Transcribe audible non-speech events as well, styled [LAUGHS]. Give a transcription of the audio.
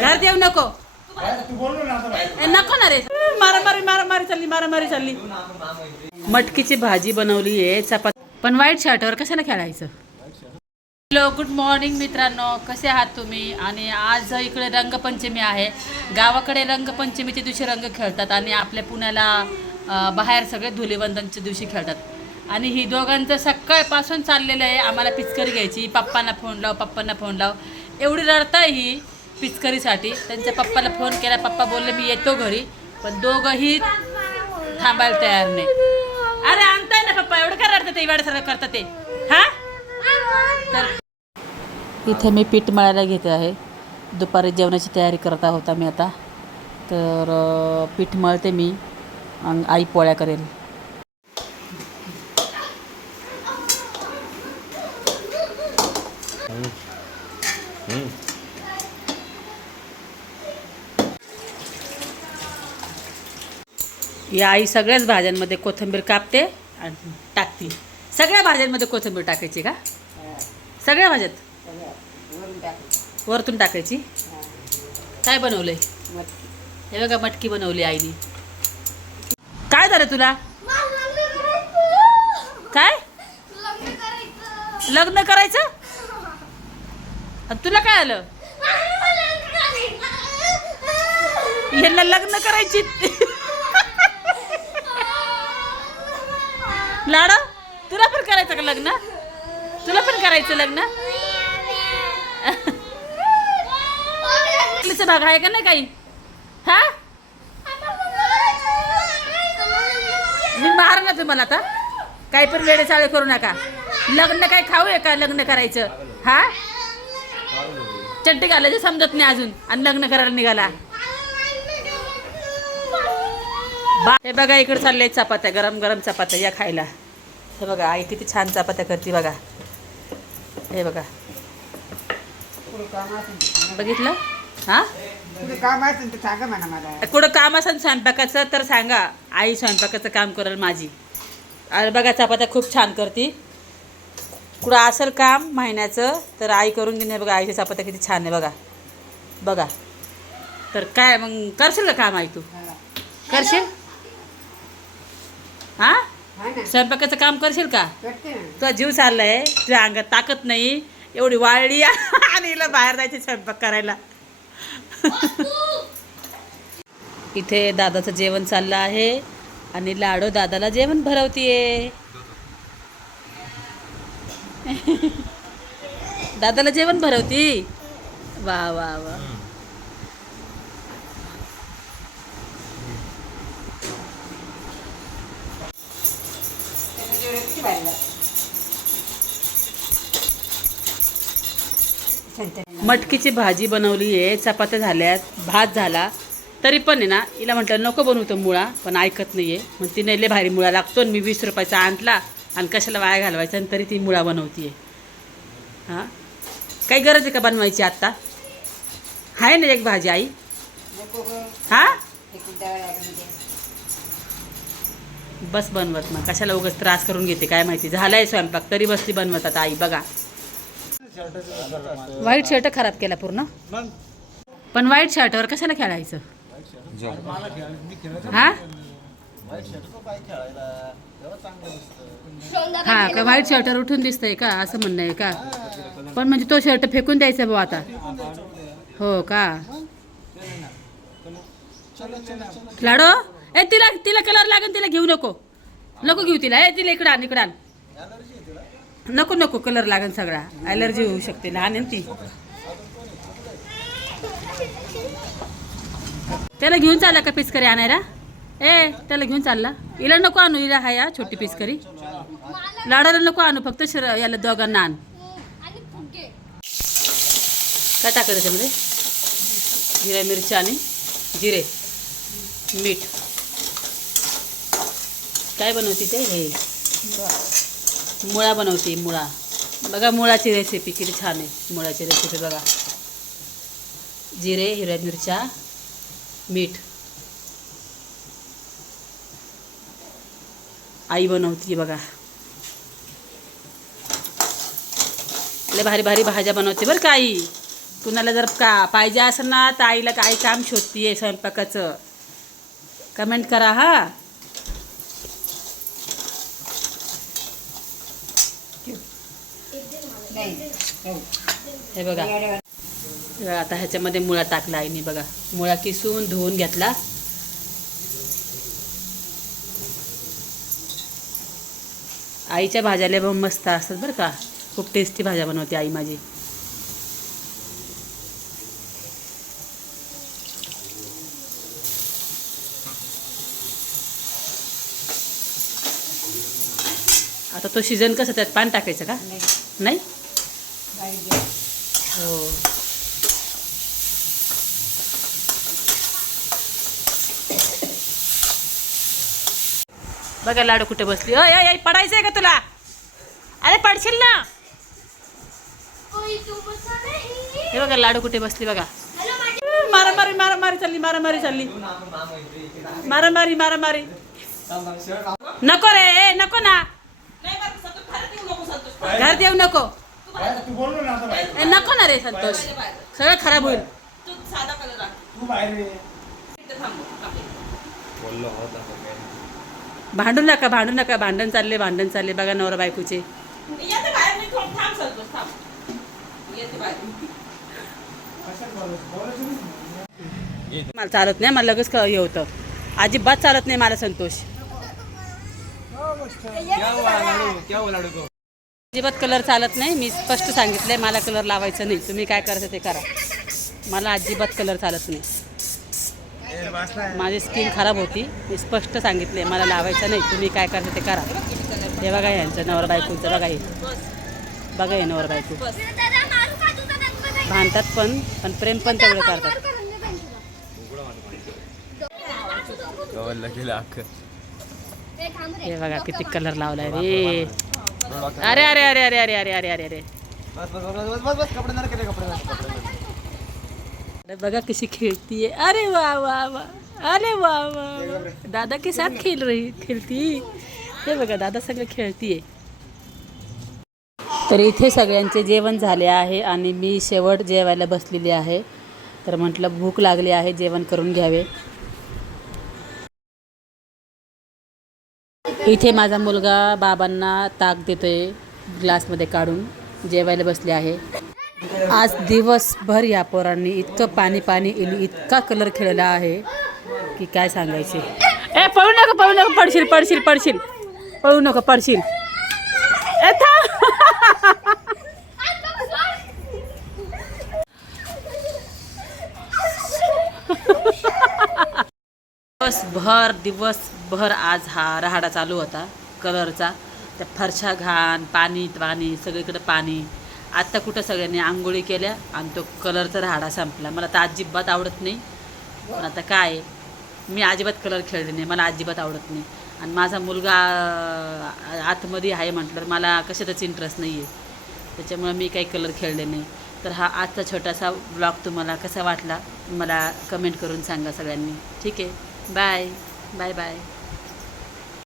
घरात येऊ नको. नको ना रे. मारामारी मारामारी चालली मारामारी चालली. मटकीची भाजी बनवली आहे चपात. पण वाईट शर्टवर कशाला खेळायचं? हॅलो गुड मॉर्निंग मित्रांनो. कसे आहात तुम्ही? आणि आज इकडे रंगपंचमी आहे. गावाकडे रंगपंचमीच्या दिवशी रंग खेळतात आणि आपल्या पुण्याला बाहेर सगळे धुलीवंदनच्या दिवशी खेळतात. आणि ही दोघांचं सकाळपासून चाललेलं आहे. आम्हाला पिचकरी घ्यायची. पप्पांना फोन लाव पप्पांना फोन लाव. एवढी रडताय ही. पिचकरीसाठी. त्यांच्या पप्पाला फोन केला. पप्पा बोलले मी येतो घरी. पण दोघंही थांबायला तयार नाही. अरे आणताय ना पप्पा. एवढं काय रडतं ते? वेळेसारखं करतात ते. हा? तर इथे मी पीठ मळायला घेते आहे. दुपारी जेवणाची तयारी करत आहोत आम्ही आता. तर पीठ मळते मी. आणि आई पोळ्या करेल. या आई सगळ्याच भाज्यांमध्ये कोथिंबीर कापते आणि टाकते. सगळ्या भाज्यांमध्ये कोथिंबीर टाकायची का? सगळ्या भाज्यात? वरतून टाकायची? काय बनवलंय? हे बघा मटकी बनवली आईने. काय झालं तुला? काय? लग्न करायचं? आणि तुला काय आलं? यांना लग्न करायची. लाडा तुला पण करायचं का लग्न? तुला पण करायचं लग्न? आपलीचा भाग आहे का नाही काही? हा? मी मार ना तुम्हाला आता. काही पण वेळे चाळे करू नका. लग्न काय खाऊ आहे का लग्न करायचं? हा? चट्टी घालायचं समजत नाही अजून. आणि लग्न करायला निघाला. हे बघा इकडे चालले चपात्या गरम गरम चपात्या या खायला. हे बघा आई किती छान चपात्या करते बघा. हे बघा. बघितलं? हा? काम असेल तर सांगा म्हणा मला. कुठं काम असेल स्वयंपाकाचं तर सांगा. आई स्वयंपाकाचं काम करेल माझी. आणि बघा चपात्या खूप छान करते. कुठं असेल काम महिन्याचं तर आई करून देणे. बघा आईच्या चपात्या किती छान आहे बघा. बघा. तर काय मग करशील का काम आई तू? करशील? हा? स्वयंपाकाचं काम करशील का? तुझा जीव चाललाय तुझ्या अंगात ताकद नाही एवढी वाळली [LAUGHS] आणि हिला बाहेर जायचे स्वयंपाक करायला. इथे दादाचं जेवण चाललं आहे आणि लाडो दादाला जेवण भरवतीये. [LAUGHS] दादाला जेवण भरवती? वा वा वा. बाहेर मटकीची भाजी बनवली आहे. चपात्या झाल्यात भात झाला. तरी पण आहे ना हिला म्हटलं नको बनवतो मुळा. पण ऐकत नाही आहे मग तिने लय भारी मुळा लागतो आणि मी वीस रुपयाचा आणला आणि कशाला वाया घालवायचा आणि तरी ती मुळा बनवती आहे हां? काही गरज आहे का बनवायची आत्ता? आहे ना एक भाजी आई. हां एक द्यावं लागेल ते. बस बनवत मग. कशाला उगाच त्रास करून घेते काय माहिती. झालाय स्वयंपाक तरी बसली बनवत आता आई बघा. व्हाईट शर्ट खराब केला पूर्ण? पण व्हाईट शर्टवर कशाला खेळायचं? हा? हा का व्हाईट शर्टवर उठून दिसतंय का? असं म्हणणं आहे का? पण म्हणजे तो शर्ट फेकून द्यायचा भाऊ आता. हो का? लाडो? ए तिला तिला कलर लागेल तिला घेऊ नको. नको घेऊ तिला. ए तिला इकडं आण इकडं आण. नको नको कलर लागेल सगळा. ॲलर्जी होऊ शकते. लहान आहे ना ती. त्याला घेऊन चालला का पिचकरी आणायला? ए त्याला घेऊन चालला. हिला नको आणू हिला हाय या छोटी पिचकरी लाडाला नको आणू फक्त शर याला दोघांना आण. काय टाकायचं त्याच्यामध्ये? हिरा मिरची आणि जिरे. मीठ. काय बनवते ते? हे. मुळा बनवते मुळा. बघा मुळाची रेसिपी किती छान आहे. मुळाची रेसिपी बघा. जिरे हिरव्या मिरच्या मीठ. आई बनवती बघा. लय भारी भारी भाज्या बनवते बरं का आई. कुणाला जर का पाहिजे असेल ना तर आईला काही काम शोधतीये स्वयंपाकाचं. कमेंट करा हा. हे बघा. आता ह्याच्यामध्ये मुळा टाकला आईने बघा. मुळा किसून धुवून घेतला. आईच्या भाज्या लय पण मस्त असतात बरं का. खूप टेस्टी भाज्या बनवते आई माझी. आता तो सीझन कसं त्यात पाणी टाकायचं का? नाही? हो. बघा लाडू कुठे बसली. अय अय अय, पडायचंय का तुला? अरे पडशील ना. हे बघा लाडू कुठे बसली बघा. मारामारी मारामारी चालली मारामारी चालली. मारामारी मारामारी. नको रे ए, नको ना. घरात येऊ नको. तू बोललो ना आता ए, नको ना रे संतोष सगळं खराब होईल तू बाहेर ये. भांडू नका भांडू नका भांडण चालले भांडण चालले बघा नवरा बायकोचे कशाला बोलायचं? बोलायचं नाही. मला चालत नाही मला लगेच क- हे होतं अजिबात चालत नाही मला संतोष अजिबात कलर चालत नाही. मी स्पष्ट सांगितलंय मला कलर लावायचं नाही. तुम्ही काय करायचं ते करा. मला अजिबात कलर चालत नाही. माझी स्किन खराब होती. मी स्पष्ट सांगितले मला लावायचं नाही. तुम्ही काय करायचं ते करा. हे बघा यांचं नवरा बायकोचं. बघा हे. बघा हे नवरा बायको. भांडतात पण पण प्रेम पण तेवढं करतात. हे बघा किती कलर लावलाय रे. अरे अरे अरे अरे अरे अरे अरे अरे. अरे अरे बघा कशी खेळती है अरे वाह वाह वाह अरे वाह वाह दादा के साथ खेल रही खेळती हे बघा दादा सगळं खेळतीये. तर इथे सगळ्यांचे जेवण झाले आहे आणि मी शेवट जेवायला बसलेली आहे. तर म्हटलं भूक लागली आहे जेवण करून घ्यावे. इथे माझा मुलगा बाबांना ताक देतो आहे ग्लासमध्ये काढून. जेवायला बसले आहे. आज दिवसभर या पोरांनी इतकं पाणी पाणी इली इतका कलर खेळला आहे की काय सांगायचे. ए पळू नका पळू नका पडशील पडशील पडशील. पळू नका पडशील ए थांब. दिवसभर दिवसभर आज हा राहाडा चालू होता कलरचा. त्या फरशा घाण पाणी पाणी सगळीकडे पाणी. आत्ता कुठं सगळ्यांनी आंघोळी केल्या आणि तो कलरचा राहाडा संपला. मला तर अजिबात आवडत नाही. पण आता काय आहे, मी अजिबात कलर खेळले नाही. मला अजिबात आवडत नाही. आणि माझा मुलगा आतमध्ये आहे म्हटलं मला कशातच इंटरेस्ट नाही आहे त्याच्यामुळे मी काही कलर खेळले नाही. तर हा आजचा छोटासा ब्लॉग तुम्हाला कसा वाटला मला कमेंट करून सांगा सगळ्यांनी. ठीक आहे? Bye. Bye bye.